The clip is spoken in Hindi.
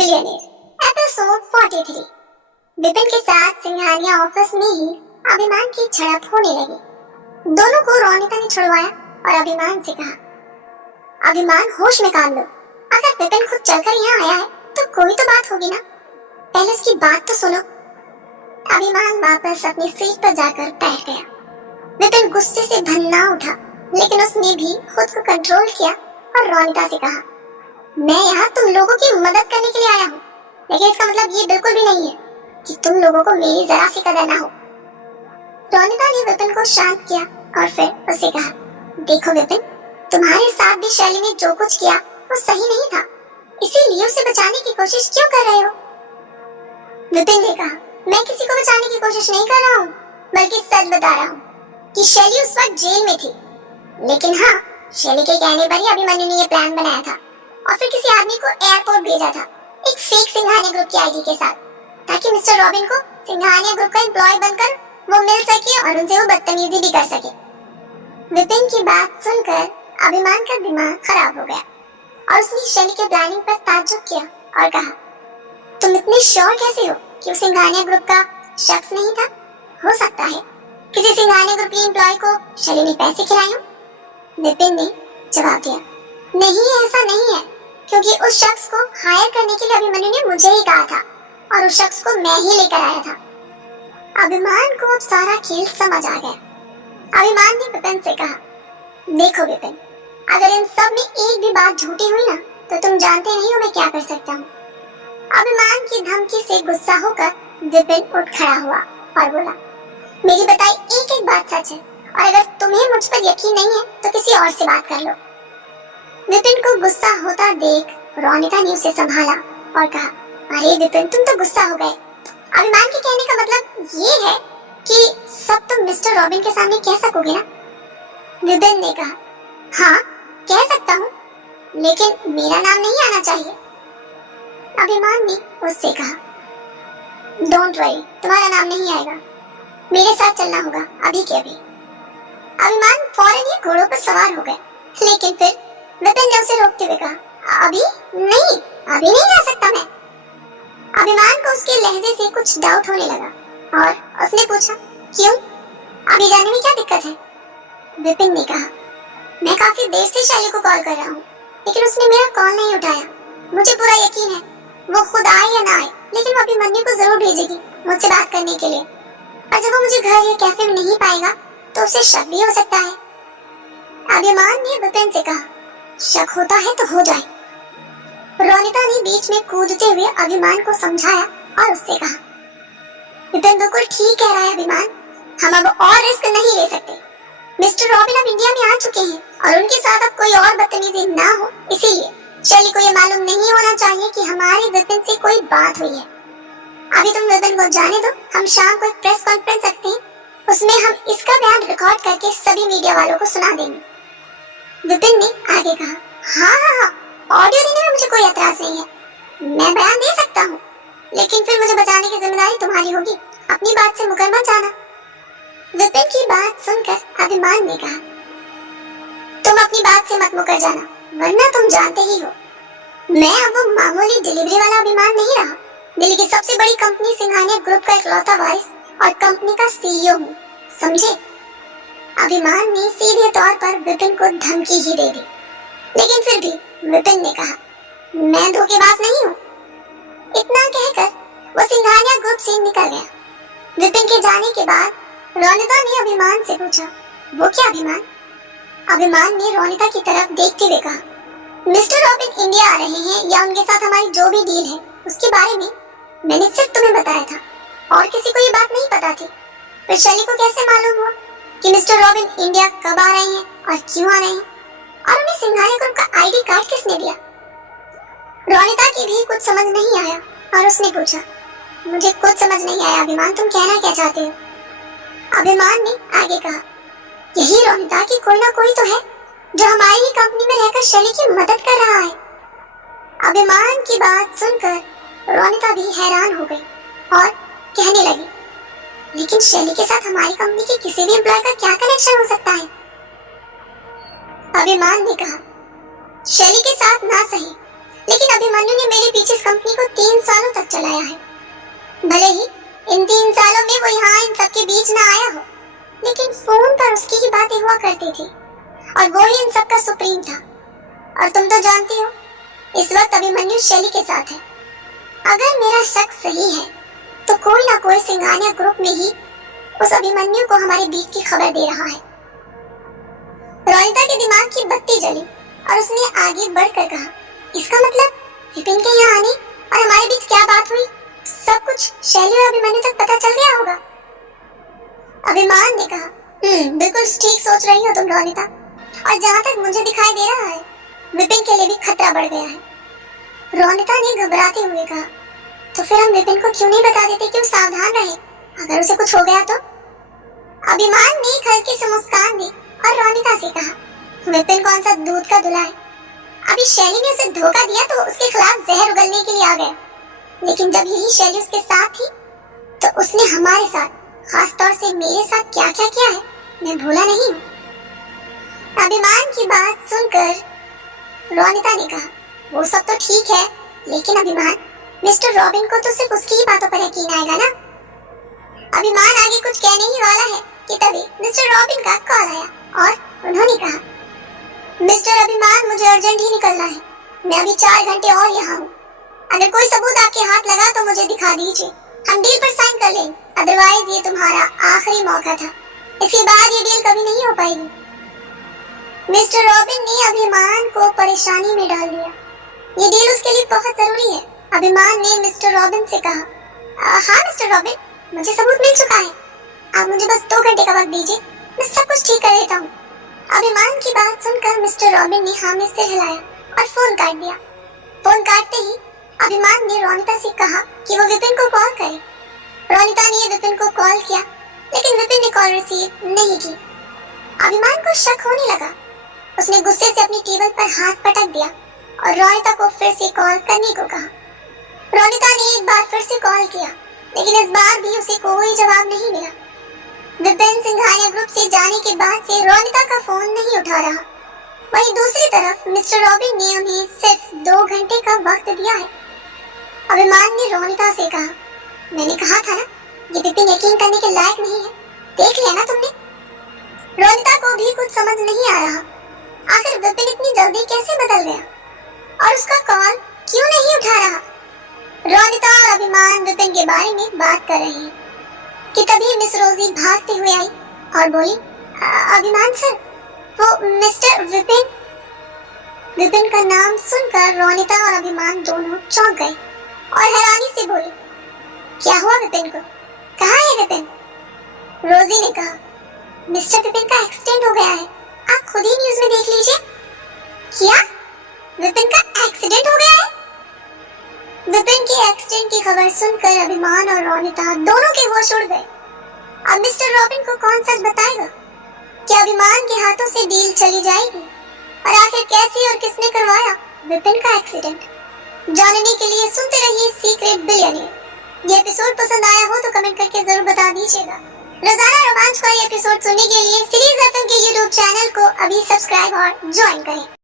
Billionaire episode 43। विपिन के साथ सिंघानिया ऑफिस में ही अभिमान की झड़प होने लगी। दोनों को रोनिता ने छुड़वाया और अभिमान से कहा, अभिमान होश में काम लो। अगर विपिन खुद चलकर यहाँ आया है तो कोई तो बात होगी ना, पहले उसकी बात तो सुनो। अभिमान वापस अपनी सीट पर जाकर बैठ गया। विपिन गुस्से से भन्ना उठा, लेकिन उसने भी खुद को कंट्रोल किया और रोनिता से कहा, मैं यहाँ तुम लोगों की मदद करने के लिए आया हूँ, लेकिन इसका मतलब ये बिल्कुल भी नहीं है कि तुम लोगों को मेरी जरा सी कदर ना हो। रोनिता ने विपिन को शांत किया और फिर उसे कहा, देखो विपिन, तुम्हारे साथ भी शैली ने जो कुछ किया वो सही नहीं था, इसीलिए उसे बचाने की कोशिश क्यों कर रहे हो? विपिन ने कहा, मैं किसी को बचाने की कोशिश नहीं कर रहा हूँ, बल्कि सच बता रहा हूँ कि शैली उस वक्त जेल में थी। लेकिन हाँ, शैली के कहने पर ही अभिमन्यु ने ये प्लान बनाया था और फिर किसी आदमी को एयरपोर्ट भेजा था एक फेक सिंघानिया ग्रुप की आईडी के साथ, ताकि मिस्टर रॉबिन को सिंघानिया ग्रुप का एम्प्लॉय बनकर वो मिल सके और उनसे वो बदतमीजी भी कर सके। विपिन की बात सुनकर अभिमान का दिमाग खराब हो गया और उसने शैली के प्लानिंग पर ताज्जुब किया और कहा, तुम इतने श्योर कैसे हो कि वो सिंघानिया ग्रुप का शख्स नहीं था? हो सकता है किसी सिंघानिया ग्रुप के एम्प्लॉय को शैली ने पैसे खिलाए हों। विपिन ने जवाब दिया, नहीं, ऐसा नहीं है, क्योंकि उस शख्स को हायर करने के लिए अभिमन्यु ने मुझे ही कहा था और उस शख्स को मैं ही लेकर आया था। अभिमान को अब सारा खेल समझ आ गया। अभिमान ने विपिन से कहा, देखो विपिन, अगर इन सब में एक भी बात झूठी हुई ना, तो तुम जानते नहीं हो मैं क्या कर सकता हूँ। अभिमान की धमकी से गुस्सा होकर विपिन उठ खड़ा हुआ और बोला, मेरी बताई एक एक बात सच है और अगर तुम्हें मुझ पर यकीन नहीं है तो किसी और से बात कर लो। विपिन को गुस्सा होता देख रोनिता ने उसे संभाला और कहा, अरे विपिन, तुम तो गुस्सा हो गए। अभिमान के कहने का मतलब ये है कि सब तुम मिस्टर रॉबिन के सामने कह सकोगे ना? विपिन ने कहा, हाँ कह सकता हूँ, लेकिन मेरा नाम नहीं आना चाहिए। अभिमान ने उससे कहा, डोंट वरी, तुम्हारा नाम नहीं आएगा, मेरे साथ चलना होगा अभी के अभी। अभिमान फौरन ही घोड़ों पर सवार हो गए, लेकिन फिर विपिन ने उसे रोकते हुए कहा, अभी नहीं, अभी नहीं जा सकता मैं। अभिमान को उसके लहजे से कुछ डाउट होने लगा और उसने पूछा, क्यों? अभी जाने में क्या दिक्कत है? विपिन ने कहा, मैं काफी देर से शैली को कॉल कर रहा हूँ, लेकिन उसने मेरा कॉल नहीं उठाया। मुझे पूरा यकीन है वो खुद आए या ना आए, लेकिन वो अभिमन्यु को जरूर भेजेगी मुझसे बात करने के लिए, और जब वो मुझे घर या कैफे में नहीं पाएगा तो उसे शक भी हो सकता है। अभिमान ने विपिन से कहा, शक होता है तो हो जाए। रोनिता ने बीच में कूदते हुए अभिमान को समझाया और उससे कहा, विपिन बिल्कुल ठीक कह रहा है अभिमान, हम अब और रिस्क नहीं ले सकते। मिस्टर रॉबिन अब इंडिया में आ चुके हैं और उनके साथ अब कोई और बदतमीजी ना हो, इसीलिए शैली को ये मालूम नहीं होना चाहिए कि हमारे विपिन से कोई बात हुई है। अभी तुम विपिन को जाने दो, हम शाम को एक प्रेस कॉन्फ्रेंस रखते हैं, उसमें हम इसका बयान रिकॉर्ड करके सभी मीडिया वालों को सुना देंगे। विपिन ने आगे कहा, हाँ, ऑडियो देने में मुझे कोई एतराज नहीं है, मैं बयान दे सकता हूँ, लेकिन फिर मुझे बचाने की जिम्मेदारी तुम्हारी होगी, अपनी बात से मुकर मत जाना। विपिन की बात सुनकर अभिमान ने कहा, तुम अपनी बात से मत मुकर जाना, वरना तुम जानते ही हो मैं अब वो मामूली डिलीवरी वाला अभिमान नहीं रहा, दिल्ली की सबसे बड़ी कंपनी सिंघानिया ग्रुप का इकलौता वारिस और कंपनी का सीईओ हूँ, समझे? अभिमान ने सीधे तौर पर विपिन को धमकी ही दे दी, लेकिन फिर भी विपिन ने कहा, मैं धोखेबाज नहीं हूँ। इतना कहकर वो सिंघानिया ग्रुप से निकल गया। विपिन के जाने के बाद रोनिता ने अभिमान से पूछा, वो क्या अभिमान? अभिमान ने रोनिता की तरफ देखते हुए कहा, मिस्टर रॉबिन इंडिया आ रहे हैं या उनके साथ हमारी जो भी डील है उसके बारे में मैंने सिर्फ तुम्हें बताया था और किसी को ये बात नहीं पता थी। फिर शैली को कैसे मालूम हुआ कि मिस्टर रॉबिन इंडिया कब आ रहे हैं और क्यों आ रहे हैं, और उन्हें सिंघानिया ग्रुप का आईडी कार्ड किसने दिया? रोनिता की भी कुछ समझ नहीं आया और उसने पूछा, मुझे कुछ समझ नहीं आया अभिमान, तुम कहना क्या चाहते हो? अभिमान ने आगे कहा, यही रोनिता की कोई ना कोई तो है जो हमारी ही कंपनी में रहकर शैली की मदद कर रहा है। अभिमान की बात सुनकर रोनिता भी हैरान हो गई और कहने लगी, लेकिन शैली के साथ हमारी कंपनी के किसी भी एम्प्लॉय का क्या कनेक्शन हो सकता है? अभिमान ने कहा, शैली के साथ ना सही, लेकिन अभिमन्यु ने मेरे पीछे इस कंपनी को आया है। भले ही इन 3 सालों में वो यहाँ इन सबके बीच ना आया हो, लेकिन फोन पर उसकी ही बातें हुआ करती थी और वो ही इन सबका सुप्रीम था। और तुम तो जानती हो इस वक्त अभिमन्यु शैली के साथ है। अगर मेरा शक सही है तो कोई ना कोई सिंघानिया ग्रुप में ही उस अभिमन्यु को हमारे बीच की खबर दे रहा है। रोनिता के दिमाग की बत्ती जली और उसने आगे बढ़कर कहा, इसका मतलब विपिन के यहाँ आने और हमारे बीच क्या बात हुई, सब कुछ शैली और अभिमन्यु तक पता चल गया होगा। अभिमान ने कहा, बिल्कुल ठीक सोच रही हो तुम रोनिता, और जहाँ तक मुझे दिखाई दे रहा है विपिन के लिए भी खतरा बढ़ गया है। रोनिता ने घबराते हुए कहा, तो फिर हम विपिन को क्यों नहीं बता देते कि वो सावधान रहे, अगर उसे कुछ हो गया तो। अभिमान ने एक हल्की सी मुस्कान दी और रोनिता से कहा, विपिन कौन सा दूध का धुला है, अभी शैली ने उसे धोखा दिया तो उसके खिलाफ जहर उगलने के लिए आ गया, लेकिन जब यही शैली उसके साथ थी तो उसने हमारे साथ, खास तौर से मेरे साथ क्या क्या किया है मैं भूला नहीं हूँ। अभिमान की बात सुनकर रोनिता ने कहा, वो सब तो ठीक है, लेकिन अभिमान मिस्टर रॉबिन को तो सिर्फ उसकी ही बातों पर यकीन आएगा ना। अभिमान आगे कुछ कहने ही वाला है कि तभी मिस्टर रॉबिन का कॉल आया और उन्होंने कहा, मिस्टर अभिमान मुझे अर्जेंट ही निकलना है, मैं अभी 4 घंटे और यहाँ हूँ, अगर कोई सबूत आपके हाथ लगा तो मुझे दिखा दीजिए, हम डील पर साइन कर लें, अदरवाइज ये तुम्हारा आखिरी मौका था, इसके बाद ये डील कभी नहीं हो पाएगी। मिस्टर रॉबिन ने अभिमान को परेशानी में डाल दिया, ये डील उसके लिए बहुत जरूरी है। अभिमान ने मिस्टर रॉबिन से कहा, हाँ मिस्टर रॉबिन, मुझे सबूत मिल चुका है, आप मुझे बस 2 घंटे का वक्त दीजिए, मैं सब कुछ ठीक कर देता हूँ। अभिमान की बात सुनकर मिस्टर रॉबिन ने हाँ में सिर हिलाया और फोन काट दिया। फोन काटते ही अभिमान ने रोनिता से कहा कि वो विपिन को कॉल करे। रोनिता ने विपिन को कॉल किया, लेकिन विपिन ने कॉल रिसीव नहीं की। अभिमान को शक होने लगा, उसने गुस्से से अपनी टेबल पर हाथ पटक दिया और रोनिता को फिर से कॉल करने को कहा। रोनिता ने एक बार फिर से कॉल किया, लेकिन इस बार भी उसे कोई जवाब नहीं मिला। विपिन सिंघानिया ग्रुप से जाने के बाद से रोनिता का फोन नहीं उठा रहा। वहीं दूसरी तरफ मिस्टर रॉबिन ने उन्हें सिर्फ 2 घंटे का वक्त दिया है। अभिमान ने रोनिता से कहा, मैंने कहा था ना, ये विपिन यकीन करने के लायक नहीं है, देख लिया ना तुमने। रोनिता को भी कुछ समझ नहीं आ रहा, आखिर विपिन इतनी जल्दी कैसे बदल गया और उसका कॉल क्यों नहीं उठा रहा। रोनिता और अभिमान विपिन के बारे में बात कर रहे हैं कि तभी मिस रोजी भागते हुए आई और बोली, अभिमान सर, वो मिस्टर विपिन। विपिन का नाम सुनकर रोनिता और अभिमान दोनों चौंक गए और हैरानी से बोले, क्या हुआ विपिन को, कहाँ है विपिन। रोजी ने कहा, मिस्टर विपिन का एक्सीडेंट हो गया है, आप खुद ही न्यूज में देख लीजिए। क्या, विपिन का एक्सीडेंट हो गया है। विपिन के एक्सीडेंट की खबर सुनकर अभिमान और रोनिता दोनों के होश उड़ गए। अब मिस्टर रॉबिन को कौन सच बताएगा, क्या अभिमान के हाथों से डील चली जाएगी, और आखिर कैसे और किसने करवाया विपिन का एक्सीडेंट। जानने के लिए सुनते रहिए सीक्रेट बिलियनियर। ये एपिसोड पसंद आया हो तो कमेंट करके जरूर बता दीजिएगा। रोजाना रोमांच का ये एपिसोड सुनने के लिए सीरीज एफएम के यूट्यूब चैनल को अभी सब्सक्राइब और ज्वाइन करें।